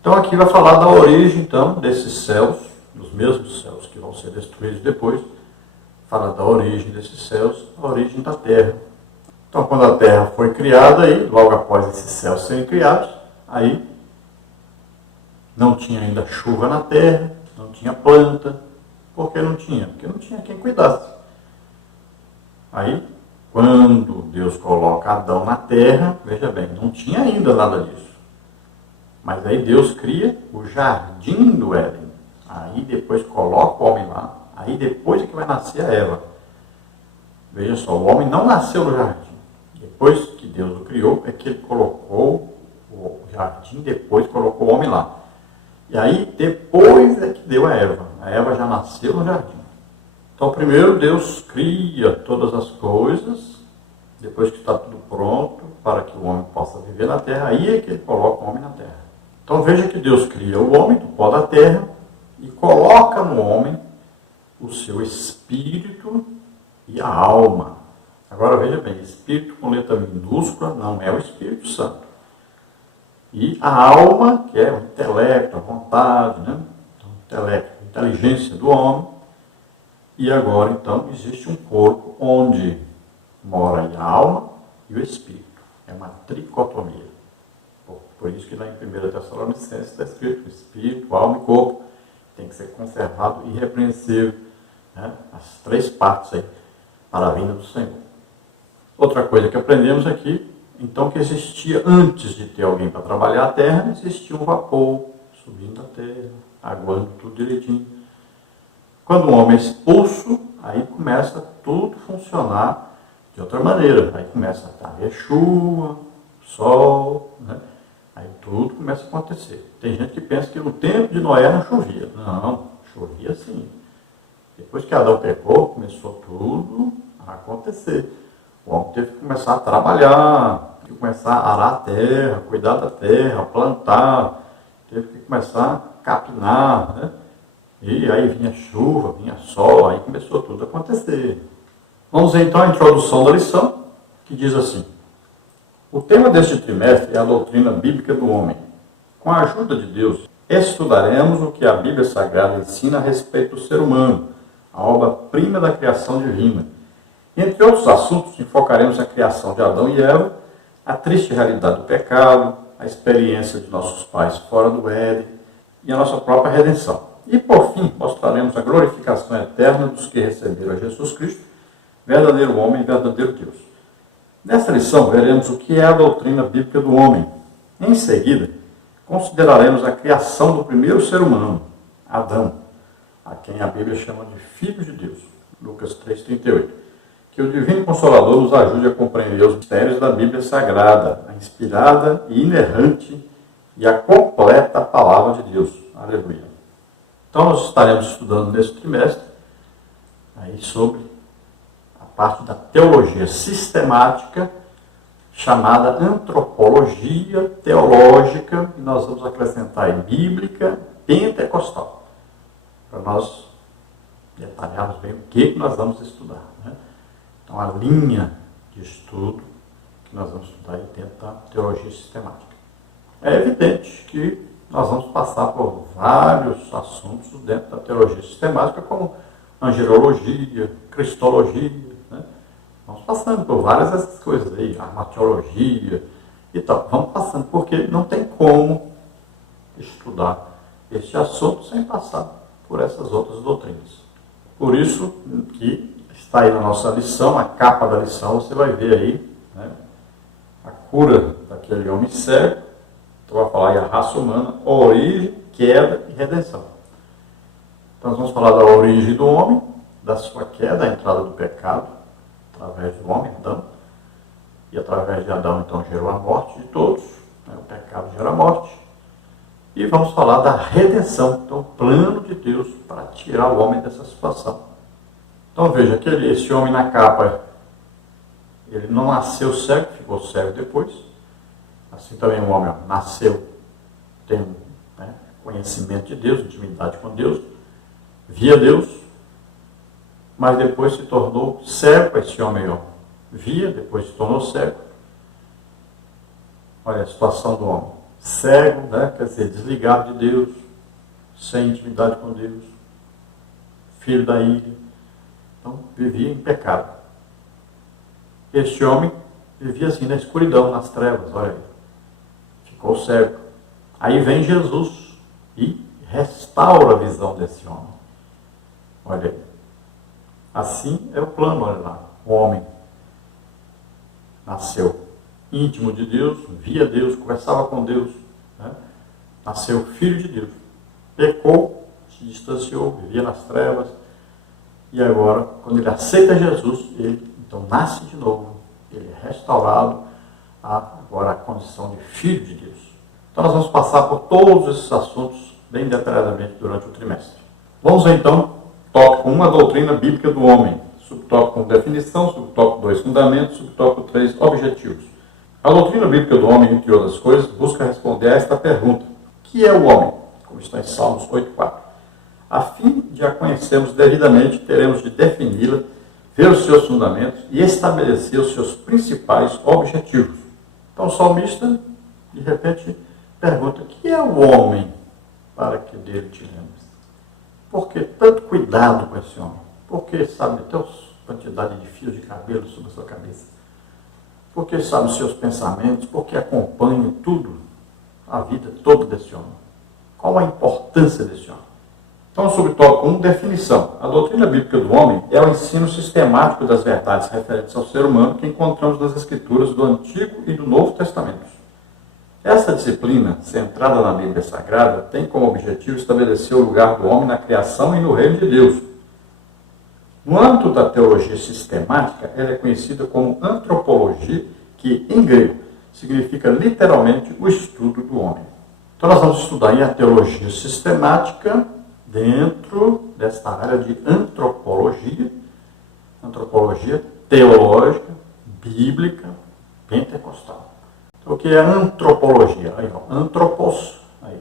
Então aqui vai falar da origem, então, desses céus, dos mesmos céus que vão ser destruídos depois. Fala da origem desses céus, a origem da terra. Então quando a terra foi criada, aí, logo após esses céus serem criados, aí não tinha ainda chuva na terra, não tinha planta. Por que não tinha? Porque não tinha quem cuidasse. Aí, quando Deus coloca Adão na terra, veja bem, não tinha ainda nada disso. Mas aí Deus cria o jardim do Éden. Aí depois coloca o homem lá. Aí depois é que vai nascer a Eva. Veja só, o homem não nasceu no jardim. Depois que Deus o criou, é que ele colocou o jardim, depois colocou o homem lá. E aí depois é que deu a Eva. A Eva já nasceu no jardim. Então primeiro Deus cria todas as coisas, depois que está tudo pronto, para que o homem possa viver na terra, aí é que ele coloca o homem na terra. Então veja que Deus cria o homem do pó da terra e coloca no homem o seu espírito e a alma. Agora veja bem, espírito com letra minúscula não é o Espírito Santo. E a alma, que é o intelecto, a vontade, né? Então, o intelecto, a inteligência do homem. E agora então existe um corpo onde mora a alma e o espírito. É uma tricotomia. Por isso que lá em 1 Tessalonicenses está escrito: espírito, alma e corpo tem que ser conservado irrepreensível, né? As três partes aí, para a vinda do Senhor. Outra coisa que aprendemos aqui, então, que existia, antes de ter alguém para trabalhar a terra, existia um vapor subindo a terra, aguando tudo direitinho. Quando o homem é expulso, aí começa tudo a funcionar de outra maneira. Aí começa a haver chuva, sol, né? Aí tudo começa a acontecer. Tem gente que pensa que no tempo de Noé não chovia. Não, chovia sim. Depois que Adão pecou, começou tudo a acontecer. O homem teve que começar a trabalhar, teve que começar a arar a terra, cuidar da terra, plantar, teve que começar a capinar, né? E aí vinha chuva, vinha sol, aí começou tudo a acontecer. Vamos ver então a introdução da lição, que diz assim: o tema deste trimestre é a doutrina bíblica do homem. Com a ajuda de Deus, estudaremos o que a Bíblia Sagrada ensina a respeito do ser humano, a obra-prima da criação divina. Entre outros assuntos, enfocaremos a criação de Adão e Eva, a triste realidade do pecado, a experiência de nossos pais fora do Éden e a nossa própria redenção. E, por fim, mostraremos a glorificação eterna dos que receberam a Jesus Cristo, verdadeiro homem e verdadeiro Deus. Nesta lição, veremos o que é a doutrina bíblica do homem. Em seguida, consideraremos a criação do primeiro ser humano, Adão, a quem a Bíblia chama de Filho de Deus, Lucas 3,38. Que o Divino Consolador nos ajude a compreender os mistérios da Bíblia Sagrada, a inspirada e inerrante e a completa Palavra de Deus. Aleluia. Então, nós estaremos estudando nesse trimestre aí sobre a parte da teologia sistemática, chamada antropologia teológica, e nós vamos acrescentar aí bíblica pentecostal, para nós detalharmos bem o que nós vamos estudar, né? Então, a linha de estudo que nós vamos estudar aí dentro da teologia sistemática. É evidente que nós vamos passar por vários assuntos dentro da teologia sistemática, como angelologia, cristologia, né? Vamos passando por várias dessas coisas aí, armatiologia e tal. Vamos passando, porque não tem como estudar este assunto sem passar por essas outras doutrinas. Por isso que está aí na nossa lição, a capa da lição, você vai ver aí, né, a cura daquele homem cego. Então vai falar aí a raça humana, origem, queda e redenção. Então nós vamos falar da origem do homem, da sua queda, a entrada do pecado, através do homem, Adão. E através de Adão, então, gerou a morte de todos, né? O pecado gera a morte. E vamos falar da redenção, então o plano de Deus para tirar o homem dessa situação. Então veja que esse homem na capa, ele não nasceu cego, ficou cego depois. Assim também o homem nasceu, tem, né, conhecimento de Deus, intimidade com Deus, via Deus, mas depois se tornou cego. Esse homem via, depois se tornou cego. Olha a situação do homem. cego, né? Quer dizer, desligado de Deus, sem intimidade com Deus, filho da ira. Então, vivia em pecado. Este homem vivia assim na escuridão, nas trevas, olha aí. Ficou cego. Aí vem Jesus e restaura a visão desse homem. Olha aí. Assim é o plano, olha lá. O homem nasceu íntimo de Deus, via Deus, conversava com Deus, né? Nasceu filho de Deus. Pecou, se distanciou, vivia nas trevas. E agora, quando ele aceita Jesus, ele então nasce de novo. Ele é restaurado agora a condição de filho de Deus. Então nós vamos passar por todos esses assuntos bem detalhadamente durante o trimestre. Vamos então, tópico 1, a doutrina bíblica do homem. Subtópico 1, definição. Subtópico 2, fundamentos. Subtópico 3, objetivos. A doutrina bíblica do homem, entre outras coisas, busca responder a esta pergunta: o que é o homem? Como está em Salmos 8,4. A fim de a conhecermos devidamente, teremos de defini-la, ver os seus fundamentos e estabelecer os seus principais objetivos. Então o salmista, de repente, pergunta: o que é o homem para que dele te lembres? Por que tanto cuidado com esse homem? Por que sabe até a quantidade de fios de cabelo sobre a sua cabeça? Por que sabe os seus pensamentos? Por que acompanha tudo, a vida toda desse homem? Qual a importância desse homem? Então, subtópico 1, definição. A doutrina bíblica do homem é o ensino sistemático das verdades referentes ao ser humano que encontramos nas escrituras do Antigo e do Novo Testamento. Essa disciplina, centrada na Bíblia Sagrada, tem como objetivo estabelecer o lugar do homem na criação e no reino de Deus. No âmbito da teologia sistemática, ela é conhecida como antropologia, que, em grego, significa literalmente o estudo do homem. Então, nós vamos estudar a teologia sistemática dentro desta área de antropologia teológica, bíblica, pentecostal. Então, o que é antropologia? Aí, ó, antropos, aí,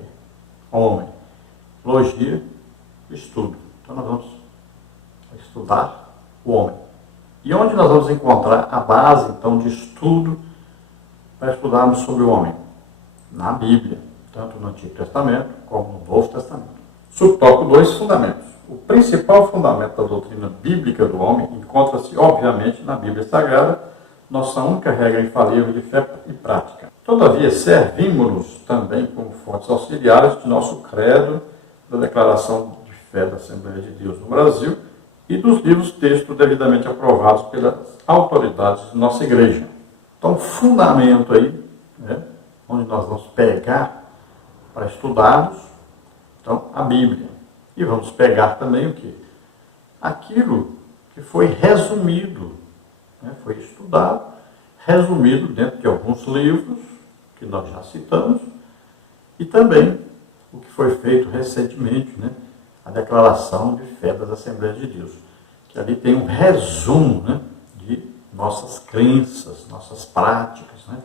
homem. Logia, estudo. Então, nós vamos estudar o homem. E onde nós vamos encontrar a base, então, de estudo para estudarmos sobre o homem? Na Bíblia, tanto no Antigo Testamento como no Novo Testamento. Subtópico 2, fundamentos. O principal fundamento da doutrina bíblica do homem encontra-se, obviamente, na Bíblia Sagrada, nossa única regra infalível de fé e prática. Todavia, servimos-nos também como fontes auxiliares de nosso credo, da Declaração de Fé da Assembleia de Deus no Brasil e dos livros textos devidamente aprovados pelas autoridades de nossa igreja. Então, fundamento aí, né, onde nós vamos pegar para estudarmos, então, a Bíblia. E vamos pegar também o quê? Aquilo que foi resumido, né, foi estudado, resumido dentro de alguns livros, que nós já citamos, e também o que foi feito recentemente, né, a Declaração de Fé das Assembleias de Deus, que ali tem um resumo, né, de nossas crenças, nossas práticas, né?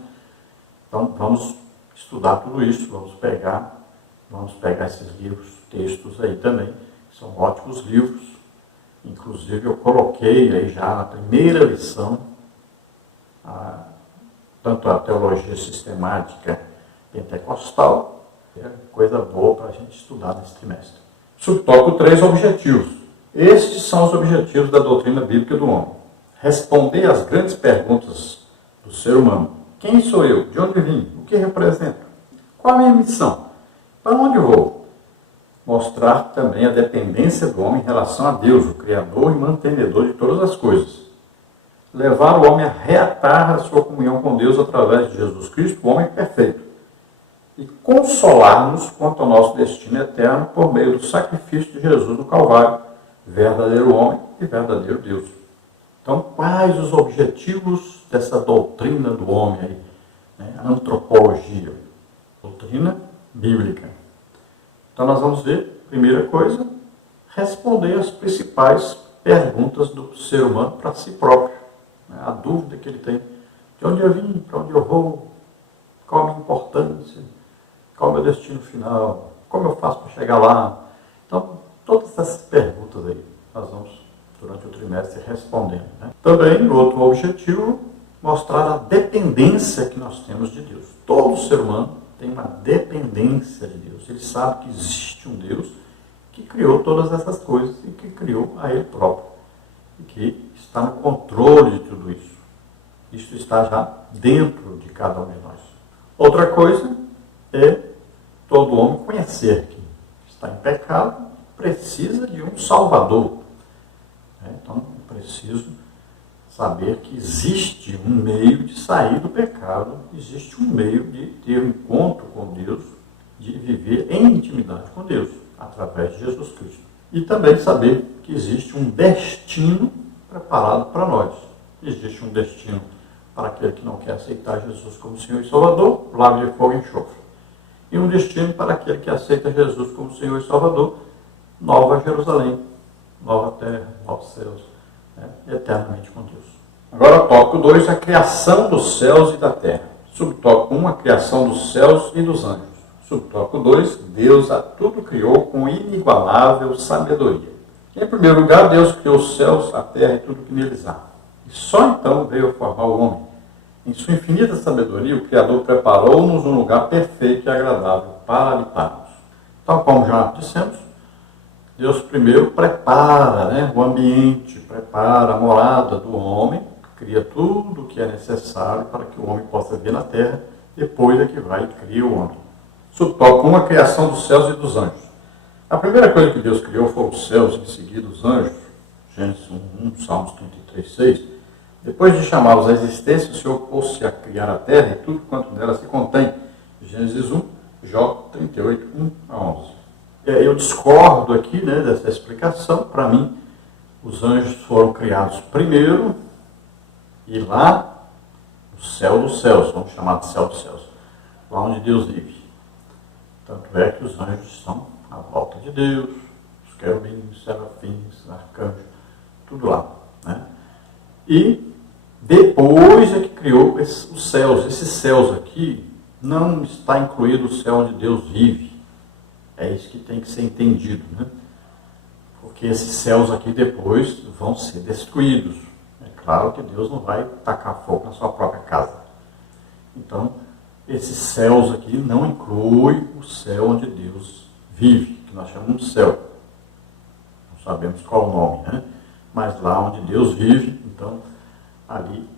Então, vamos estudar tudo isso, vamos pegar esses livros, textos aí também, que são ótimos livros. Inclusive, eu coloquei aí já na primeira lição, tanto a teologia sistemática pentecostal, é coisa boa para a gente estudar nesse trimestre. Subtópico 3, objetivos. Estes são os objetivos da doutrina bíblica do homem. Responder às grandes perguntas do ser humano. Quem sou eu? De onde vim? O que represento? Qual a minha missão? Para onde vou? Mostrar também a dependência do homem em relação a Deus, o Criador e mantenedor de todas as coisas. Levar o homem a reatar a sua comunhão com Deus através de Jesus Cristo, o homem perfeito. E consolar-nos quanto ao nosso destino eterno por meio do sacrifício de Jesus no Calvário, verdadeiro homem e verdadeiro Deus. Então, quais os objetivos dessa doutrina do homem aí? Né? Antropologia, doutrina bíblica. Então, nós vamos ver, primeira coisa, responder as principais perguntas do ser humano para si próprio. Né? A dúvida que ele tem: de onde eu vim, para onde eu vou, qual a minha importância, qual o meu destino final, como eu faço para chegar lá. Então, todas essas perguntas aí, nós vamos, durante o trimestre, respondendo. Né? Também, outro objetivo, mostrar a dependência que nós temos de Deus. Todo ser humano tem uma dependência de Deus. Ele sabe que existe um Deus que criou todas essas coisas e que criou a ele próprio. E que está no controle de tudo isso. Isso está já dentro de cada um de nós. Outra coisa é todo homem conhecer que está em pecado, precisa de um Salvador. Então, eu preciso saber que existe um meio de sair do pecado, existe um meio de ter um encontro com Deus, de viver em intimidade com Deus, através de Jesus Cristo. E também saber que existe um destino preparado para nós. Existe um destino para aquele que não quer aceitar Jesus como Senhor e Salvador, lago de fogo e enxofre. E um destino para aquele que aceita Jesus como Senhor e Salvador, Nova Jerusalém, nova terra, novos céus, eternamente com Deus. Agora, tópico 2, a criação dos céus e da terra. Subtópico 1, a criação dos céus e dos anjos. Subtópico 2, Deus a tudo criou com inigualável sabedoria. Em primeiro lugar, Deus criou os céus, a terra e tudo que neles há. E só então veio formar o homem. Em sua infinita sabedoria, o Criador preparou-nos um lugar perfeito e agradável para habitarmos. Então, como já dissemos, Deus primeiro prepara o ambiente, prepara a morada do homem, cria tudo o que é necessário para que o homem possa viver na terra, depois é que vai e cria o homem. Subtópico 1, a criação dos céus e dos anjos. A primeira coisa que Deus criou foram os céus, em seguida os anjos, Gênesis 1, Salmos 33, 6. Depois de chamá-los à existência, o Senhor pôs-se a criar a terra e tudo quanto nela se contém. Gênesis 1, Jó 38, 1 a 11. Eu discordo aqui dessa explicação. Para mim, os anjos foram criados primeiro e lá no céu dos céus, vamos chamar de céu dos céus, lá onde Deus vive. Tanto é que os anjos estão à volta de Deus, os querubins, serafins, arcanjos, tudo lá. E depois é que criou os céus. Esses céus aqui não está incluído o céu onde Deus vive. É isso que tem que ser entendido, Porque esses céus aqui depois vão ser destruídos. É claro que Deus não vai tacar fogo na sua própria casa. Então, esses céus aqui não incluem o céu onde Deus vive, que nós chamamos de céu. Não sabemos qual o nome, Mas lá onde Deus vive, então, ali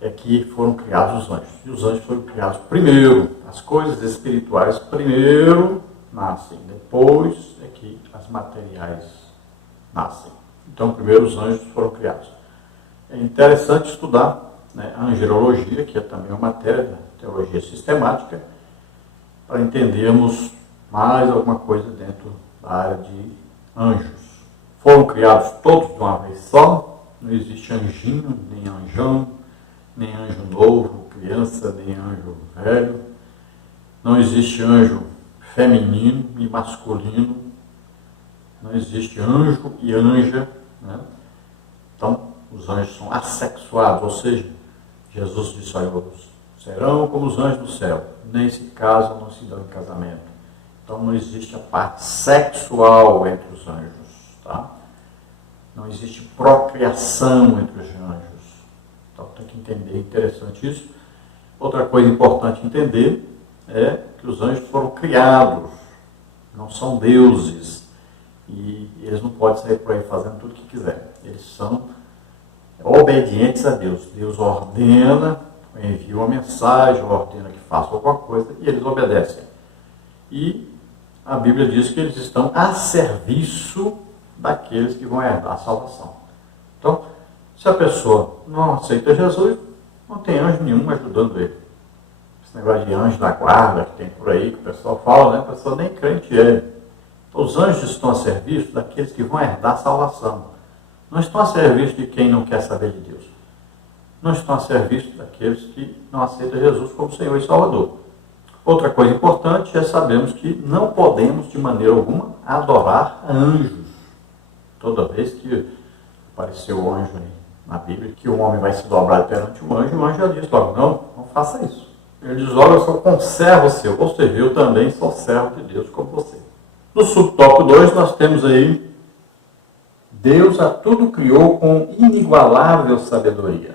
é que foram criados os anjos. E os anjos foram criados primeiro. As coisas espirituais primeiro nascem. Depois é que as materiais nascem. Então, primeiro os anjos foram criados. É interessante estudar a angelologia, que é também uma matéria da teologia sistemática, para entendermos mais alguma coisa dentro da área de anjos. Foram criados todos de uma vez só. Não existe anjinho, nem anjão, nem anjo novo, criança, nem anjo velho. Não existe anjo feminino e masculino. Não existe anjo e anja. Então, os anjos são assexuados, ou seja, Jesus disse: serão como os anjos do céu, nem se casam, não se dão em casamento. Então, não existe a parte sexual entre os anjos, Não existe procriação entre os anjos. Então, tem que entender, interessante isso. Outra coisa importante entender é que os anjos foram criados, não são deuses. E eles não podem sair por aí fazendo tudo o que quiserem. Eles são obedientes a Deus. Deus ordena, envia uma mensagem, ordena que faça alguma coisa, e eles obedecem. E a Bíblia diz que eles estão a serviço daqueles que vão herdar a salvação. Então, se a pessoa não aceita Jesus, não tem anjo nenhum ajudando ele. Esse negócio de anjo da guarda que tem por aí, que o pessoal fala, a pessoa nem crente é. Então, os anjos estão a serviço daqueles que vão herdar a salvação. Não estão a serviço de quem não quer saber de Deus. Não estão a serviço daqueles que não aceitam Jesus como Senhor e Salvador. Outra coisa importante é sabermos que não podemos, de maneira alguma, adorar anjos. Toda vez que apareceu o anjo aí na Bíblia, que o homem vai se dobrar perante o anjo já diz logo: não faça isso. Ele diz: olha, eu sou conservo seu, ou seja, eu também sou servo de Deus como você. No subtópico 2 nós temos aí: Deus a tudo criou com inigualável sabedoria.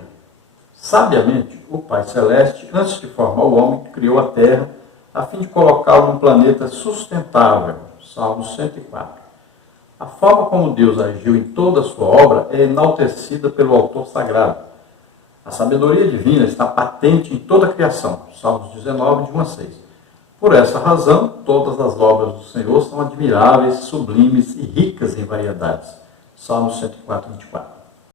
Sabiamente, o Pai Celeste, antes de formar o homem, criou a terra, a fim de colocá-lo num planeta sustentável. Salmo 104. A forma como Deus agiu em toda a sua obra é enaltecida pelo autor sagrado. A sabedoria divina está patente em toda a criação. Salmos 19, de 1 a 6. Por essa razão, todas as obras do Senhor são admiráveis, sublimes e ricas em variedades. Salmos 104, 24.